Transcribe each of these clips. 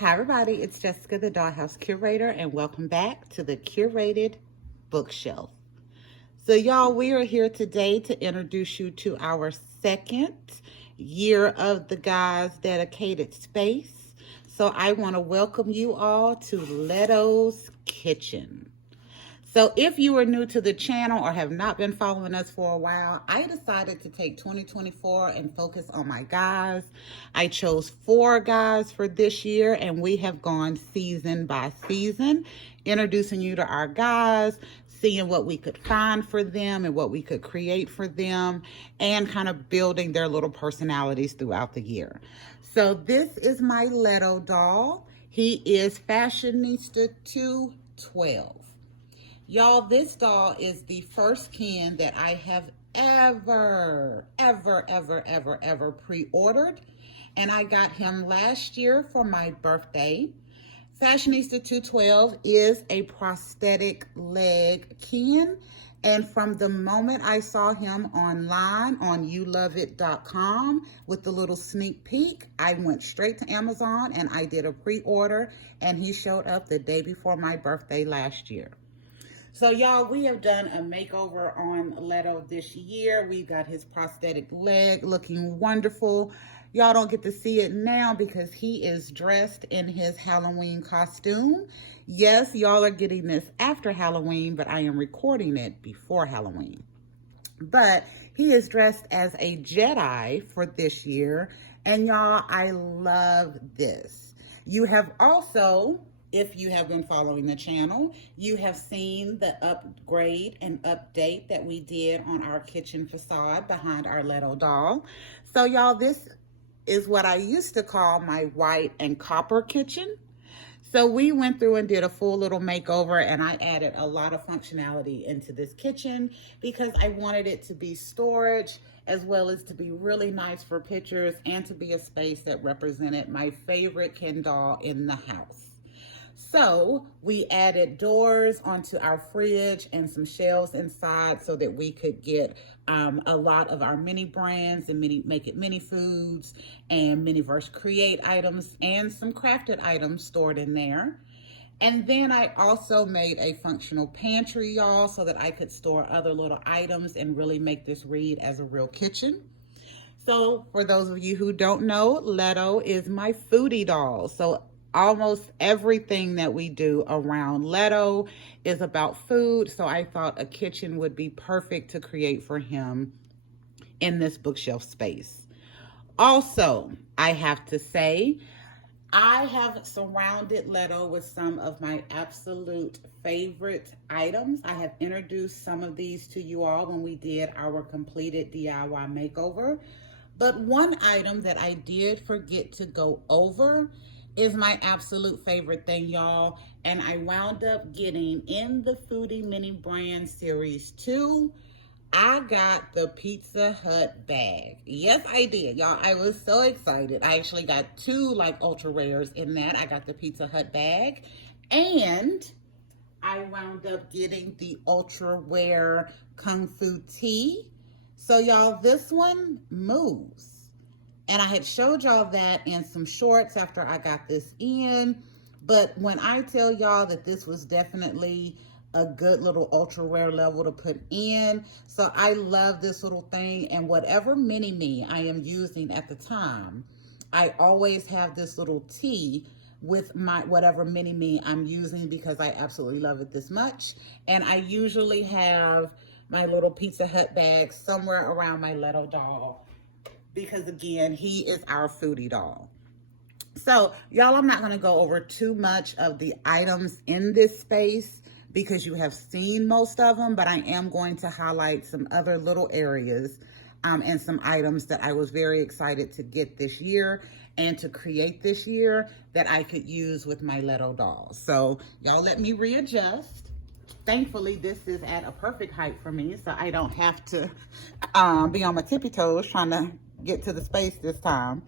Hi everybody, it's Jessica, the Dollhouse Curator, and welcome back to the Curated Bookshelf. So y'all, we are here today to introduce you to our second year of the Guys dedicated space. So I want to welcome you all to Leto's Kitchen. So if you are new to the channel or have not been following us for a while, I decided to take 2024 and focus on my guys. I chose 4 guys for this year, and we have gone season by season, introducing you to our guys, seeing what we could find for them and what we could create for them, and kind of building their little personalities throughout the year. So this is my Leto doll. He is Fashionista 212. Y'all, this doll is the first Ken that I have ever pre-ordered. And I got him last year for my birthday. Fashionista 212 is a prosthetic leg Ken. And from the moment I saw him online on youloveit.com with the little sneak peek, I went straight to Amazon and I did a pre-order. And he showed up the day before my birthday last year. So y'all, we have done a makeover on Leto this year. We got his prosthetic leg looking wonderful. Y'all don't get to see it now because he is dressed in his Halloween costume. Yes, y'all are getting this after Halloween, but I am recording it before Halloween. But he is dressed as a Jedi for this year. And y'all, I love this. You have also, if you have been following the channel, you have seen the upgrade and update that we did on our kitchen facade behind our Leto doll. So y'all, this is what I used to call my white and copper kitchen. So we went through and did a full little makeover, and I added a lot of functionality into this kitchen because I wanted it to be storage as well as to be really nice for pictures and to be a space that represented my favorite Ken doll in the house. So we added doors onto our fridge and some shelves inside so that we could get a lot of our mini brands and make it mini foods and Miniverse Create items and some crafted items stored in there. And then I also made a functional pantry, y'all, so that I could store other little items and really make this read as a real kitchen. So for those of you who don't know, Leto is my foodie doll. So almost everything that we do around Leto is about food. So I thought a kitchen would be perfect to create for him in this bookshelf space. Also, I have to say, I have surrounded Leto with some of my absolute favorite items. I have introduced some of these to you all when we did our completed DIY makeover. But one item that I did forget to go over is my absolute favorite thing, y'all. And I wound up getting in the Foodie Mini Brand Series 2. I got the Pizza Hut bag. Yes, I did, y'all. I was so excited. I actually got 2 like ultra rares in that. I got the Pizza Hut bag, and I wound up getting the ultra rare Kung Fu tea. So y'all, this one moves. And I had showed y'all that in some shorts after I got this in. But when I tell y'all that this was definitely a good little ultra rare level to put in. So I love this little thing, and whatever mini me I am using at the time, I always have this little tea with my whatever mini me I'm using because I absolutely love it this much. And I usually have my little Pizza Hut bag somewhere around my Leto doll because again, he is our foodie doll. So y'all, I'm not going to go over too much of the items in this space because you have seen most of them, but I am going to highlight some other little areas and some items that I was very excited to get this year and to create this year that I could use with my Leto dolls. So y'all, let me readjust. Thankfully, this is at a perfect height for me, so I don't have to be on my tippy toes trying to get to the space this time.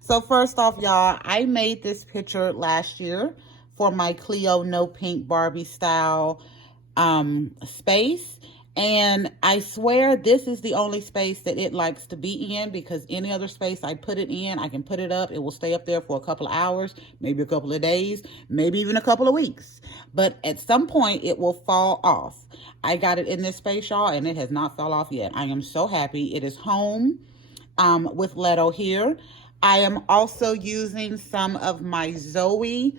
So first off, y'all, I made this picture last year for my Cleo No Pink Barbie style space. And I swear this is the only space that it likes to be in, because any other space I put it in, I can put it up. It will stay up there for a couple of hours, maybe a couple of days, maybe even a couple of weeks. But at some point it will fall off. I got it in this space, y'all, and it has not fell off yet. I am so happy. It is home with Leto here. I am also using some of my Zoe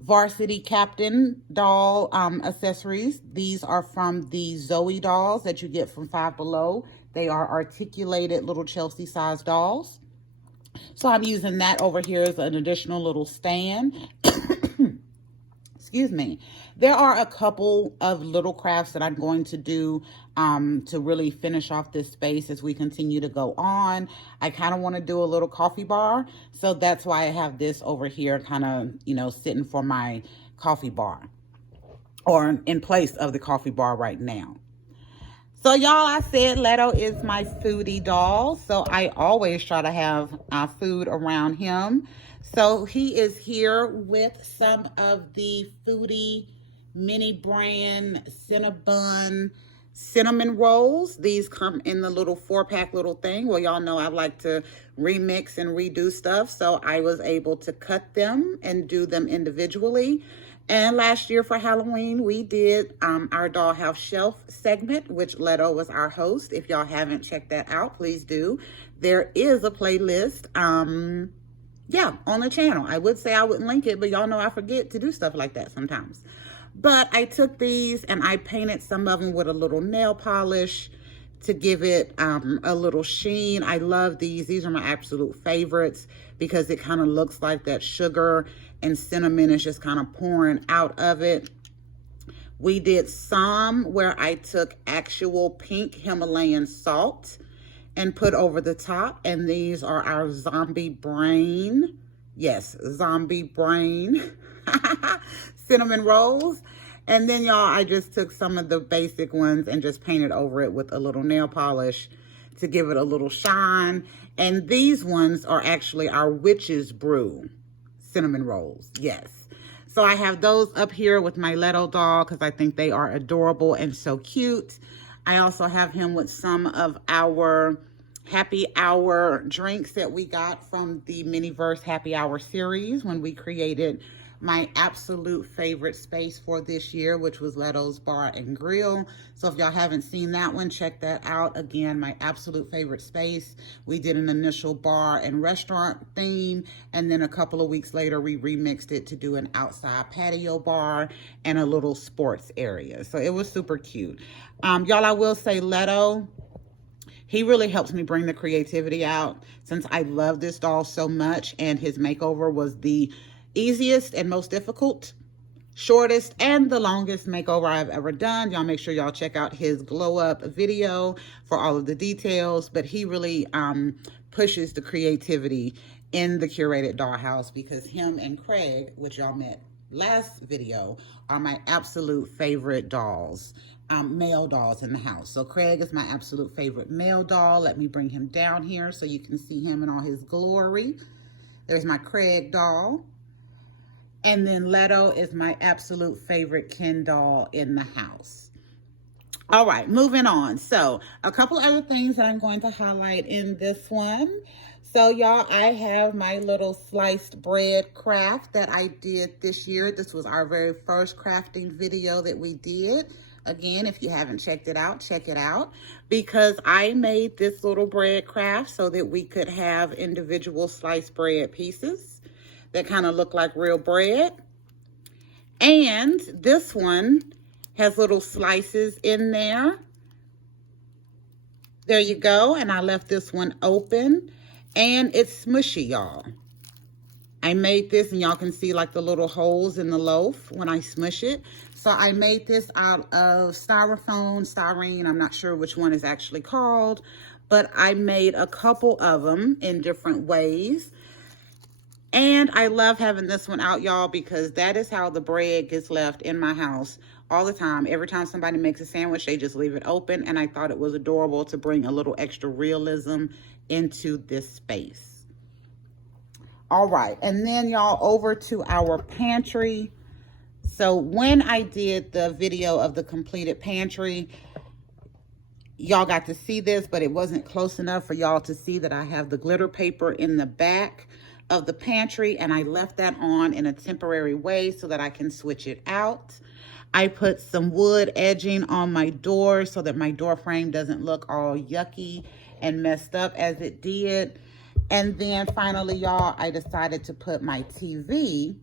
Varsity Captain doll accessories. These are from the Zoe dolls that you get from Five Below. They are articulated little Chelsea size dolls. So I'm using that over here as an additional little stand. Excuse me. There are a couple of little crafts that I'm going to do to really finish off this space as we continue to go on. I kind of want to do a little coffee bar. So that's why I have this over here kind of, you know, sitting for my coffee bar, or in place of the coffee bar right now. So y'all, I said Leto is my foodie doll. So I always try to have food around him. So he is here with some of the foodie mini brand cinnamon rolls. These come in the little 4-pack little thing. Well, y'all know I like to remix and redo stuff. So I was able to cut them and do them individually. And last year for Halloween, we did our Dollhouse Shelf segment, which Leto was our host. If y'all haven't checked that out, please do. There is a playlist, yeah, on the channel. I would say I wouldn't link it, but y'all know I forget to do stuff like that sometimes. But I took these and I painted some of them with a little nail polish to give it a little sheen. I love these. These are my absolute favorites because it kind of looks like that sugar and cinnamon is just kind of pouring out of it. We did some where I took actual pink Himalayan salt and put over the top. And these are our zombie brain. Yes, zombie brain cinnamon rolls. And then y'all, I just took some of the basic ones and just painted over it with a little nail polish to give it a little shine. And these ones are actually our witch's brew cinnamon rolls. Yes. So I have those up here with my Leto doll because I think they are adorable and so cute. I also have him with some of our happy hour drinks that we got from the Miniverse Happy Hour series when we created my absolute favorite space for this year, which was Leto's Bar and Grill. So if y'all haven't seen that one, check that out. Again, my absolute favorite space. We did an initial bar and restaurant theme, and then a couple of weeks later, we remixed it to do an outside patio bar and a little sports area. So it was super cute. Y'all, I will say Leto, he really helps me bring the creativity out since I love this doll so much, and his makeover was the easiest and most difficult, shortest and the longest makeover I've ever done. Y'all make sure y'all check out his glow up video for all of the details, but he really pushes the creativity in the curated dollhouse because him and Craig, which y'all met last video, are my absolute favorite dolls, male dolls in the house. So Craig is my absolute favorite male doll. Let me bring him down here so you can see him in all his glory. There's my Craig doll. And then Leto is my absolute favorite Ken doll in the house. All right, moving on. So a couple other things that I'm going to highlight in this one. So y'all, I have my little sliced bread craft that I did this year. This was our very first crafting video that we did. Again, if you haven't checked it out, check it out. Because I made this little bread craft so that we could have individual sliced bread pieces that kind of look like real bread. And this one has little slices in there. There you go. And I left this one open. And it's smushy, y'all. I made this, and y'all can see like the little holes in the loaf when I smush it. So I made this out of styrene. I'm not sure which one is actually called, but I made a couple of them in different ways. And I love having this one out, y'all, because that is how the bread gets left in my house all the time. Every time somebody makes a sandwich, they just leave it open. And I thought it was adorable to bring a little extra realism into this space. All right. And then, y'all, over to our pantry. So when I did the video of the completed pantry, y'all got to see this, but it wasn't close enough for y'all to see that I have the glitter paper in the back of the pantry, and I left that on in a temporary way so that I can switch it out. I put some wood edging on my door so that my door frame doesn't look all yucky and messed up as it did. And then finally, y'all, I decided to put my TV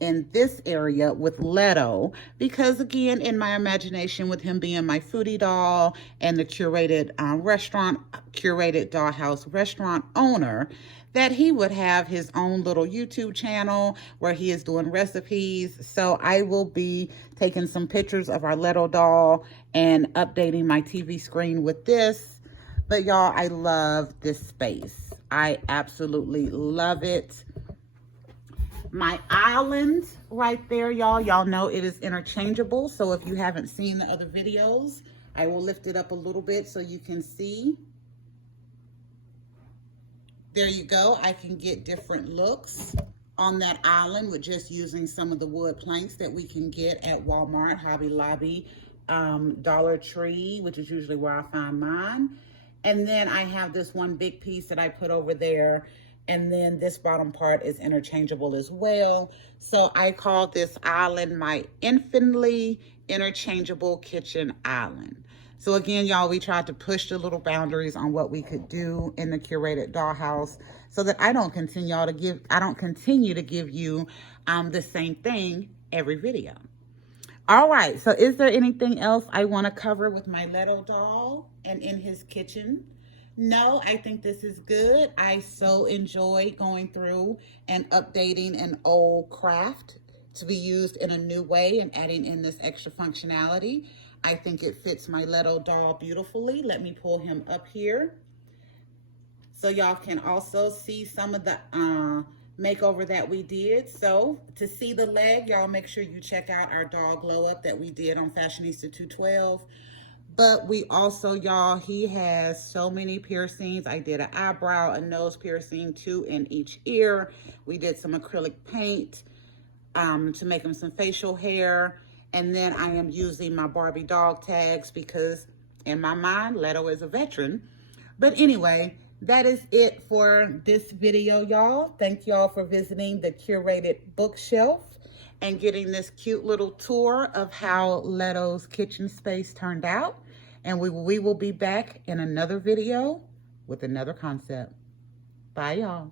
in this area with Leto, because again, in my imagination, with him being my foodie doll and the curated dollhouse restaurant owner, that he would have his own little YouTube channel where he is doing recipes. So I will be taking some pictures of our Leto doll and updating my TV screen with this. But y'all, I love this space. I absolutely love it. My island right there, y'all know it is interchangeable. So if you haven't seen the other videos, I will lift it up a little bit so you can see. There you go. I can get different looks on that island with just using some of the wood planks that we can get at Walmart, Hobby Lobby, Dollar Tree, which is usually where I find mine. And then I have this one big piece that I put over there. And then this bottom part is interchangeable as well. So I call this island my infinitely interchangeable kitchen island. So again, y'all, we tried to push the little boundaries on what we could do in the curated dollhouse so that I don't continue to give you the same thing every video. All right, so is there anything else I want to cover with my Leto doll and in his kitchen? No, I think this is good. I so enjoy going through and updating an old craft to be used in a new way and adding in this extra functionality. I think it fits my Leto doll beautifully. Let me pull him up here so y'all can also see some of the makeover that we did. So to see the leg, y'all make sure you check out our doll glow up that we did on Fashionista 212. But we also, y'all, he has so many piercings. I did an eyebrow, a nose piercing, 2 in each ear. We did some acrylic paint to make him some facial hair. And then I am using my Barbie dog tags because in my mind, Leto is a veteran. But anyway, that is it for this video, y'all. Thank y'all for visiting the curated bookshelf and getting this cute little tour of how Leto's kitchen space turned out. And we will be back in another video with another concept. Bye, y'all.